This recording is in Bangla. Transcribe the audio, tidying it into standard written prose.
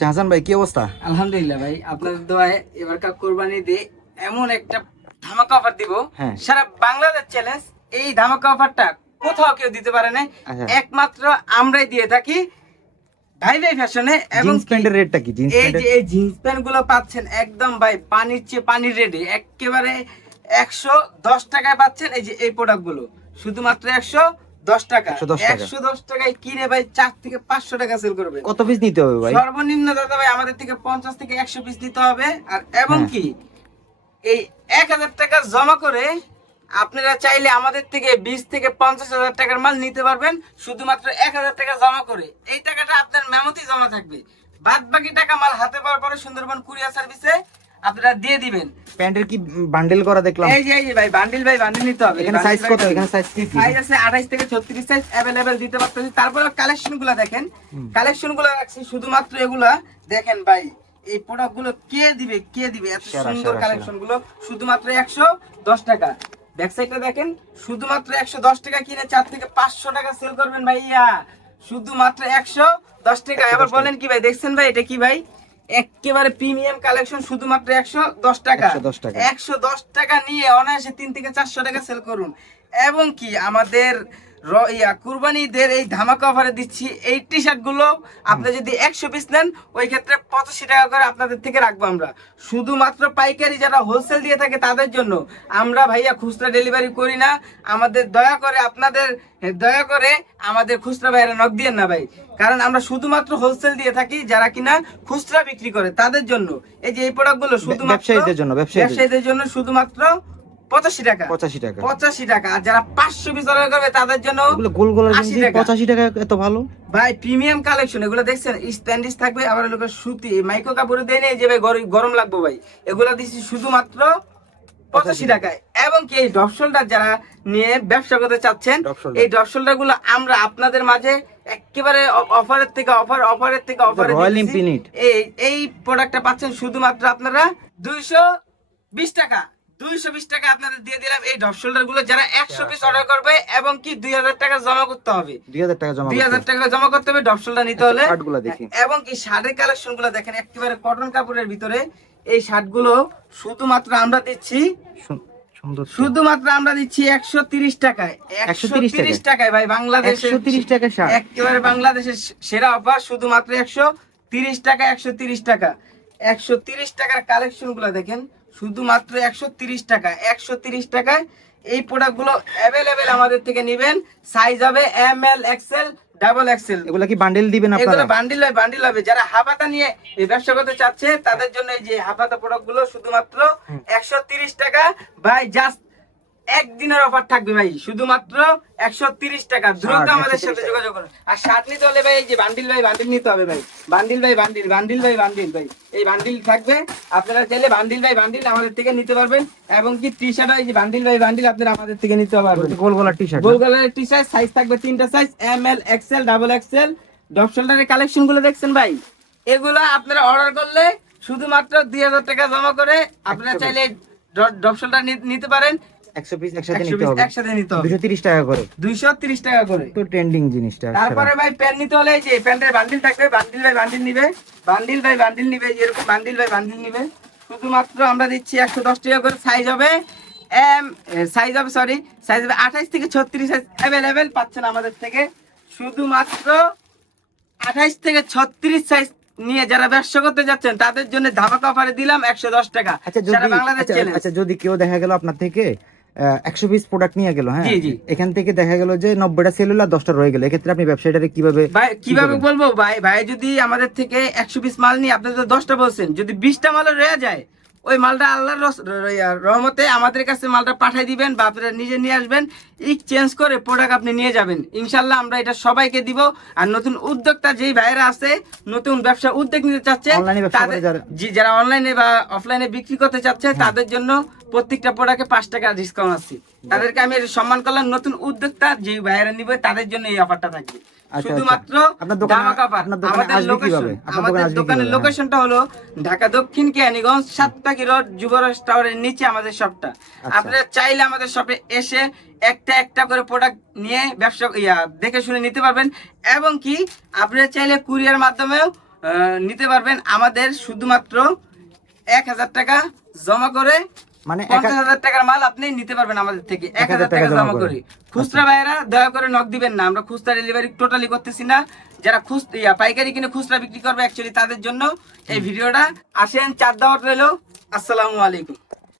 আসছে। হাসান ভাই কি অবস্থা? আলহামদুলিল্লাহ ভাই, আপনাদের দোয়ায় এবারকার কোরবানি দিয়ে এমন একটা ধামাকা অফার দিব, হ্যাঁ। সারা বাংলাদেশ চ্যালেঞ্জ। এই ধামাকা অফারটা কোথাও কেউ দিতে পারে না, আচ্ছা। একমাত্র আমরাই দিয়ে থাকি ভাই ভাই ফ্যাশনে। এবং জিন্স প্যান্টের রেটটা কি? জিন্স এই প্যান্টের যে এই জিন্স প্যান্ট গুলো পাচ্ছেন একদম ভাই পানির চেয়ে পানির রেটে, একেবারে 110 টাকায় পাচ্ছেন। এই যে এই প্রোডাক্ট গুলো শুধুমাত্র 110 টাকা। 110 টাকা। 110 টাকায় কিনে ভাই 4 থেকে 500 টাকা সেল করবে। কত পিস নিতে হবে ভাই? সর্বনিম্ন দাদা ভাই আমাদের থেকে 50 থেকে 100 পিস দিতে হবে। আর এবং হ্যাঁ। কি এই 1000 টাকা জমা করে আপনারা চাইলে আমাদের থেকে 20 থেকে 50,000 টাকার মাল নিতে পারবেন, শুধুমাত্র 1000 টাকা জমা করে। এই টাকাটা আপনার মেমোতেই জমা থাকবে, বাদ বাকি টাকা মাল হাতে পাওয়ার পরে সুন্দরবন কুরিয়ার সার্ভিসে আপনারা দিয়ে দিবেন। প্যান্টের কি বান্ডেল করা দেখলাম? এই যে ভাই বান্ডিল নিতে হবে। এখানে সাইজ কত? এখানে সাইজ কি? সাইজ আছে 28 থেকে 36 সাইজ अवेलेबल দিতে পারতেছি। তারপরে কালেকশনগুলো দেখেন, কালেকশনগুলো রাখছি শুধুমাত্র এগুলা দেখেন ভাই। এই প্রোডাক্টগুলো কে দিবে এত সুন্দর কালেকশনগুলো শুধুমাত্র 110 টাকা। ব্যাক সাইডটা দেখেন, শুধুমাত্র 110 টাকা কিনে 4 থেকে 500 টাকা সেল করবেন ভাইয়া, শুধুমাত্র 110 টাকা। আবার বলেন কি ভাই, দেখছেন ভাই এটা কি ভাই? একেবারে প্রিমিয়াম কালেকশন, শুধুমাত্র 110 টাকা। 110 টাকা নিয়ে অনায়াসে 3 থেকে 400 টাকা সেল করুন। এবং কি আমাদের কুরবানিদের এই ধামাকা অফারে দিচ্ছি এই টি শার্ট গুলো আপনি যদি 100 পিস নেন ওই ক্ষেত্রে 85 টাকা করে আপনাদের থেকে রাখবো আমরা। শুধুমাত্র পাইকারি যারা হোলসেল দিয়ে থাকে তাদের জন্য, আমরা ভাইয়া খুচরা ডেলিভারি করি না। আমাদের দয়া করে আমাদের খুচরা ভাইয়েরা নক দিয়েন না ভাই, কারণ আমরা শুধুমাত্র হোলসেল দিয়ে থাকি। যারা কিনা খুচরা বিক্রি করে তাদের জন্য এই যে এই প্রোডাক্ট গুলো শুধুমাত্র ব্যবসায়ীদের জন্য শুধুমাত্র 85 টাকা। 85 টাকা। আর যারা 500 পিস অর্ডার করবে তাদের জন্য গোল গোল 85 টাকা। এত ভালো ভাই প্রিমিয়াম কালেকশন। এগুলো দেখছেন স্ট্যান্ডিশ থাকবে, আবার লোক সুতি মাইক্রো কাপড়ে দেয় নেই যে ভাই গরম লাগবে ভাই। এগুলো দিচ্ছি শুধুমাত্র 85 টাকায়। এবং কি এই ড্রপ শোল্ডার যারা নিয়ে ব্যবসা করতে চাচ্ছেন, এই ড্রপ শোল্ডার গুলো আমরা আপনাদের মাঝে একেবারে অফারের থেকে অফারে এই প্রোডাক্টটা পাচ্ছেন শুধুমাত্র আপনারা 220 টাকা। 220 টাকা আপনাদের দিয়ে দিলাম এই ড্রপ শোল্ডার গুলো। যারা 100 পিস অর্ডার করবে এবং কি 2000 টাকা জমা করতে হবে, 2000 টাকা জমা করতে হবে ড্রপ শোল্ডার নিতে হলে। এবং কি শার্টের কালেকশন গুলো দেখেন, একেবারে কটন কাপড়ের ভিতরে এই শার্ট গুলো শুধুমাত্র আমরা দিচ্ছি 130 টাকায়। 130 টাকায় ভাই, বাংলাদেশের 130 টাকা শার্ট, একেবারে বাংলাদেশের সেরা অফার। শুধুমাত্র 130 টাকা। 130 টাকা 130 টাকার কালেকশন গুলো দেখেন, শুধুমাত্র 130 টাকা। 130 টাকায় এই প্রোডাক্ট গুলো অ্যাভেলেবেল আমাদের থেকে নেবেন। সাইজ হবে ML XL ডাবল XL। এগুলা কি বান্ডেল দিবেন আপনারা? এগুলো বান্ডিল হবে। যারা হাফাতা নিয়ে এই ব্যবসা করতে চাচ্ছে তাদের জন্য এই যে হাফাতা প্রোডাক্ট গুলো শুধুমাত্র 130 টাকা ভাই। জাস্ট একদিনের অফার থাকবে ভাই, শুধুমাত্র 130 টাকা। দ্রুত আমাদের সাথে যোগাযোগ করুন। আর শার্ট নিতে হলে ভাই এই যে বান্ডিল নিতে হবে ভাই। বান্ডিল ভাই এই বান্ডিল থাকবে। আপনারা চাইলে বান্ডিল আমাদের থেকে নিতে পারবেন। এবং কি টি শার্ট এই যে বান্ডিল আপনারা আমাদের থেকে নিতে পারবেন। গোল গলার টি শার্ট সাইজ থাকবে 3টা size, ML XL double XL। Drop শোল্ডারের কালেকশন গুলো দেখছেন ভাই, এগুলো আপনারা অর্ডার করলে শুধুমাত্র 2000 টাকা জমা করে আপনারা চাইলে ড্রপ শোল্ডার নিতে পারেন। 100 পিস একসাথে নিতে হবে 230 টাকা করে। 230 টাকা করে তো ট্রেন্ডিং জিনিসটা। তারপরে ভাই প্যান্ট নিতে হলে এই যে প্যান্টের বান্ডিল থাকবে, বান্ডিল নিবে এরকম বান্ডিল নিবে। শুধুমাত্র আমরা দিচ্ছি 110 টাকা করে। সাইজ হবে 28 থেকে 36 সাইজ अवेलेबल পাচ্ছেন আমাদের থেকে। শুধুমাত্র 28 থেকে 36 সাইজ নিয়ে যারা ব্যবসা করতে যাচ্ছেন তাদের জন্য ধামাকা অফারে দিলাম 110 টাকা। আচ্ছা যদি কেউ দেখা গেল আপনার থেকে 100 পিস প্রোডাক্ট নিয়ে গেল, হ্যাঁ, এখান থেকে দেখা গেল যে 90টা সেল হলো আর 10টা রয়ে গেল, এক্ষেত্রে আপনি ব্যবসাটারে কিভাবে বলবো ভাই যদি আমাদের থেকে 100 পিস মাল নিয়ে আপনি তো 10টা বলছেন, যদি 20টা মাল রয়ে যায় ওই মালটা আল্লাহর রহমতে আমাদের কাছে মালটা পাঠিয়ে দিবেন বা আপনারা নিজে নিয়ে আসবেন। চেঞ্জ করে প্রোডাক্ট আপনি নিয়ে যাবেন, ইনশাল্লাহ আমরা এটা সবাইকে দিব। আর নতুন উদ্যোক্তা যেই ভাইরা আছে, নতুন ব্যবসা উদ্যোগ নিতে চাচ্ছে, যারা অনলাইনে বা অফলাইনে বিক্রি করতে চাচ্ছে তাদের জন্য প্রত্যেকটা প্রোডাক্টে 5 টাকা ডিসকাউন্ট আছে। তাদেরকে আমি সম্মান করলাম। নতুন উদ্যোক্তা যে ভাইরা নিবে তাদের জন্য এই অফারটা থাকবে। শুধুমাত্র আমাদের দোকানের লোকেশনটা হলো ঢাকা দক্ষিণ কেরানীগঞ্জ 7 টাকি রোড, যুবরাজ টাওয়ারের নিচে আমাদের শপটা। আপনারা চাইলে আমাদের শপে এসে একটা করে প্রোডাক্ট নিয়ে ব্যবসা দেখে শুনে নিতে পারবেন। এবং কি আপনারা চাইলে কুরিয়ার মাধ্যমেও নিতে পারবেন আমাদের শুধুমাত্র 1000 টাকা জমা করে, মানে 50,000 টাকার মাল আপনি নিতে পারবেন আমাদের থেকে 1000 টাকা জমা করে। খুচরা ভাইরা দয়া করে নক দিবেন না, আমরা খুচরা ডেলিভারি টোটালি করতেছি না। যারা পাইকারি কিনে খুচরা বিক্রি করবে অ্যাকচুয়ালি তাদের জন্য এই ভিডিওটা। আসেন, চার দাওয়াত রইল। আসসালামু আলাইকুম।